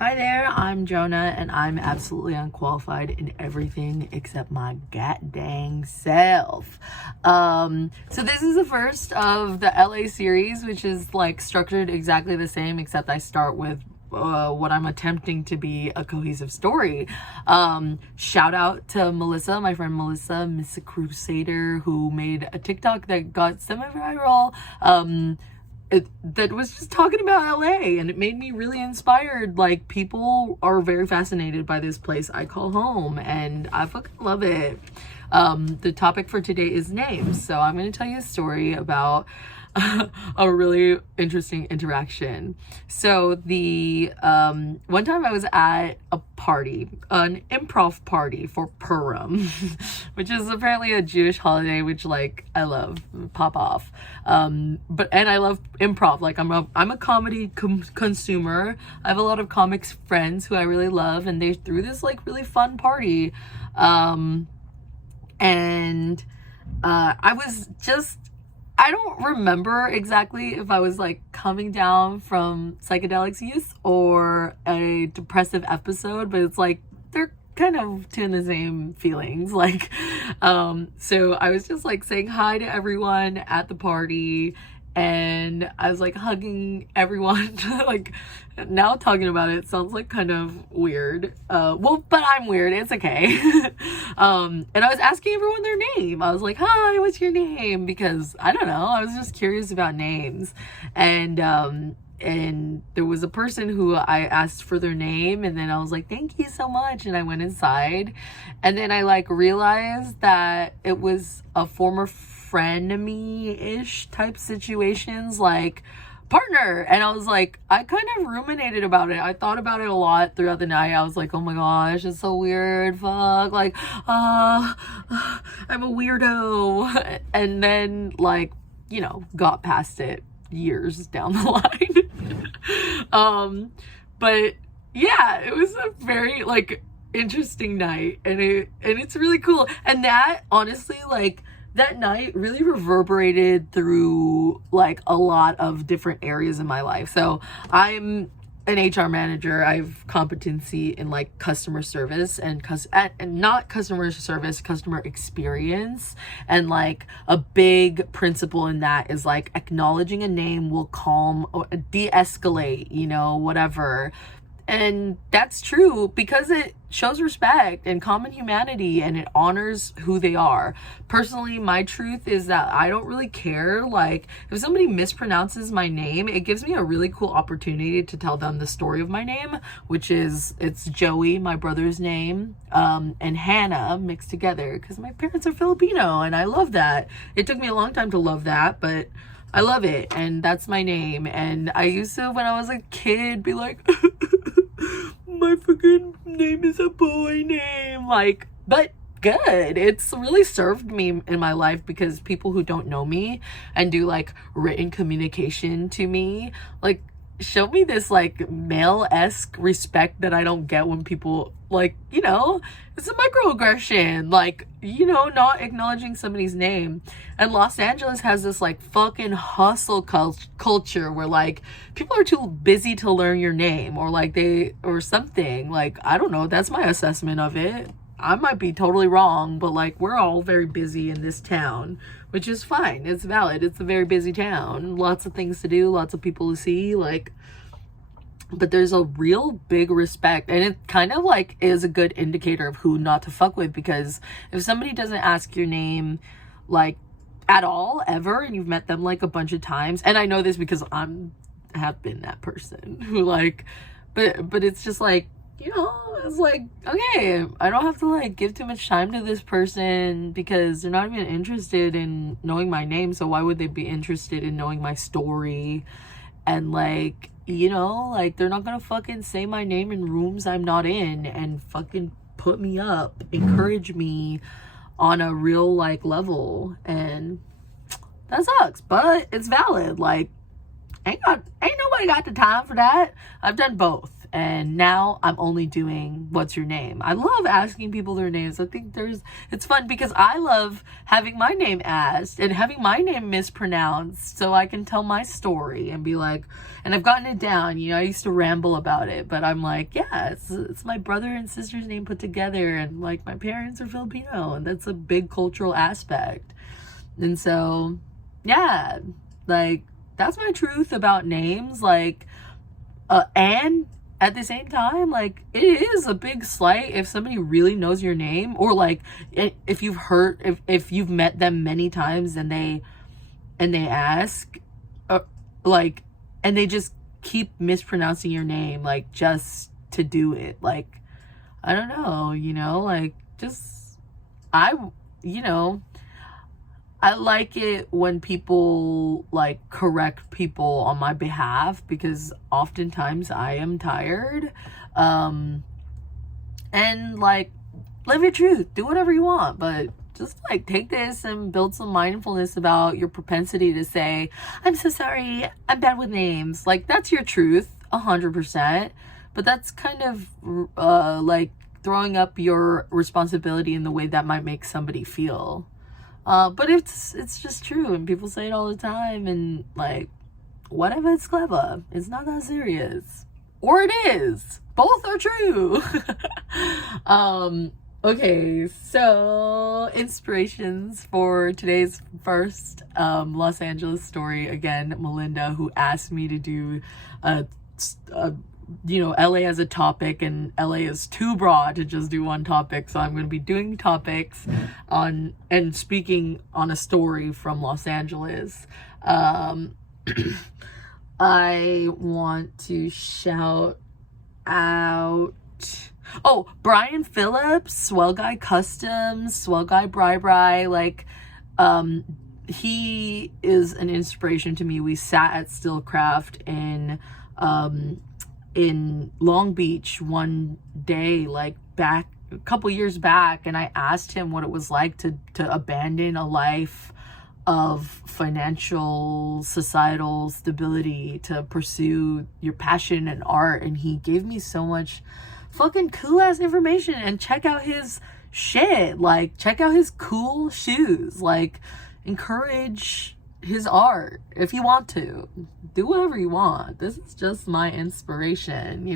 Hi there, I'm Jonah, and I'm absolutely unqualified in everything except my god dang self. So this is the first of the LA series, which is like structured exactly the same, except I start with what I'm attempting to be a cohesive story. Shout out to Melissa, my friend Melissa, Miss Crusader, who made a TikTok that got semi-viral. That was just talking about LA, and it made me really inspired. Like, people are very fascinated by this place I call home, and I fucking love it. The topic for today is names, so I'm going to tell you a story about a really interesting interaction. So the one time I was at a party, an improv party for Purim, which is apparently a Jewish holiday, which like I love, pop off. And I love improv. Like I'm a comedy consumer. I have a lot of comics friends who I really love, and they threw this like really fun party. I don't remember exactly if I was like coming down from psychedelics use or a depressive episode, but it's like they're kind of two in the same feelings. Like, so I was just like saying hi to everyone at the party, and I was like hugging everyone. Like, now talking about it sounds like kind of weird. Well, but I'm weird, it's okay. And I was asking everyone their name. I was like, hi, what's your name? Because I don't know, I was just curious about names. And there was a person who I asked for their name, and then I was like, thank you so much, and I went inside, and then I like realized that it was a former frenemy-ish type situations, like partner. And I was like, I kind of ruminated about it. I thought about it a lot throughout the night. I was like, oh my gosh, it's so weird, fuck, like I'm a weirdo. And then, like, you know, got past it years down the line. But yeah, it was a very like interesting night, and it's really cool. And that honestly, like, that night really reverberated through like a lot of different areas in my life. So I'm an HR manager. I have competency in like customer service and not customer service, customer experience. And like a big principle in that is like acknowledging a name will calm or de-escalate, you know, whatever. And that's true because it shows respect and common humanity, and it honors who they are. Personally, my truth is that I don't really care. Like, if somebody mispronounces my name, it gives me a really cool opportunity to tell them the story of my name, which is, it's Joey, my brother's name, and Hannah mixed together because my parents are Filipino, and I love that. It took me a long time to love that, but I love it, and that's my name. And I used to, when I was a kid, be like, my freaking name is a boy name. Like, but good. It's really served me in my life because people who don't know me and do like written communication to me, like, show me this like male-esque respect that I don't get when people, like, you know, it's a microaggression, like, you know, not acknowledging somebody's name. And Los Angeles has this like fucking hustle culture where like people are too busy to learn your name, or like or something. Like, I don't know, that's my assessment of it. I might be totally wrong, but like, we're all very busy in this town, which is fine. It's valid. It's a very busy town. Lots of things to do, lots of people to see, like, but there's a real big respect, and it kind of like is a good indicator of who not to fuck with, because if somebody doesn't ask your name like at all ever, and you've met them like a bunch of times, and I know this because have been that person who like, but it's just like, you know, it's like, okay, I don't have to like give too much time to this person because they're not even interested in knowing my name, so why would they be interested in knowing my story? And like, you know, like, they're not gonna fucking say my name in rooms I'm not in and fucking put me up, encourage me on a real like level, and that sucks, but it's valid. Like, ain't nobody got the time for that. I've done both, and now I'm only doing what's your name. I love asking people their names. I think it's fun because I love having my name asked and having my name mispronounced so I can tell my story and be like, and I've gotten it down. I used to ramble about it, but I'm like, yeah, it's my brother and sister's name put together, and like my parents are Filipino, and that's a big cultural aspect. And so, yeah, like that's my truth about names. Like, and at the same time, like, it is a big slight if somebody really knows your name, or like if you've met them many times and they ask, like, and they just keep mispronouncing your name, like, just to do it. Like, I don't know, like, just, I like it when people like correct people on my behalf, because oftentimes I am tired. And like, live your truth, do whatever you want, but just like take this and build some mindfulness about your propensity to say, I'm so sorry, I'm bad with names. Like, that's your truth, 100%. But that's kind of like throwing up your responsibility in the way that might make somebody feel. But it's just true, and people say it all the time, and like, whatever, it's clever. It's not that serious. Or it is. Both are true. Okay, so inspirations for today's first Los Angeles story. Again, Melinda, who asked me to do LA as a topic, and LA is too broad to just do one topic, so I'm going to be doing topics on and speaking on a story from Los Angeles. I want to shout out, Brian Phillips, Swell Guy Customs, Swell Guy Bri, like, he is an inspiration to me. We sat at Stillcraft in Long Beach one day, like back a couple years back, and I asked him what it was like to abandon a life of financial, societal stability to pursue your passion and art, and he gave me so much fucking cool ass information. And check out his shit, like check out his cool shoes, like encourage his art if you want to. Do whatever you want. This is just my inspiration,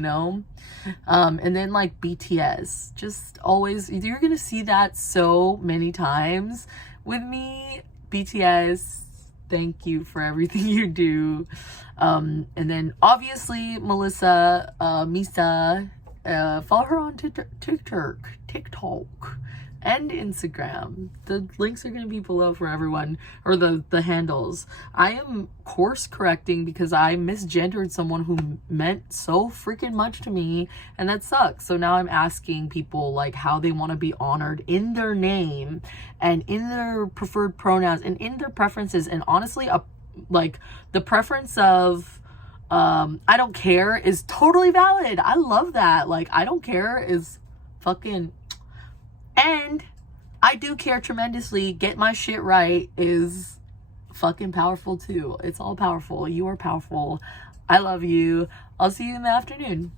and then like BTS, just always, you're gonna see that so many times with me. BTS, thank you for everything you do. And then obviously Melissa, Misa, follow her on TikTok and Instagram. The links are going to be below for everyone, or the handles. I am course correcting because I misgendered someone who meant so freaking much to me, and that sucks. So now I'm asking people like how they want to be honored in their name and in their preferred pronouns and in their preferences. And honestly, like the preference of I don't care is totally valid. I love that. Like, I don't care is fucking, and I do care tremendously. Get my shit right is fucking powerful too. It's all powerful. You are powerful. I love you. I'll see you in the afternoon.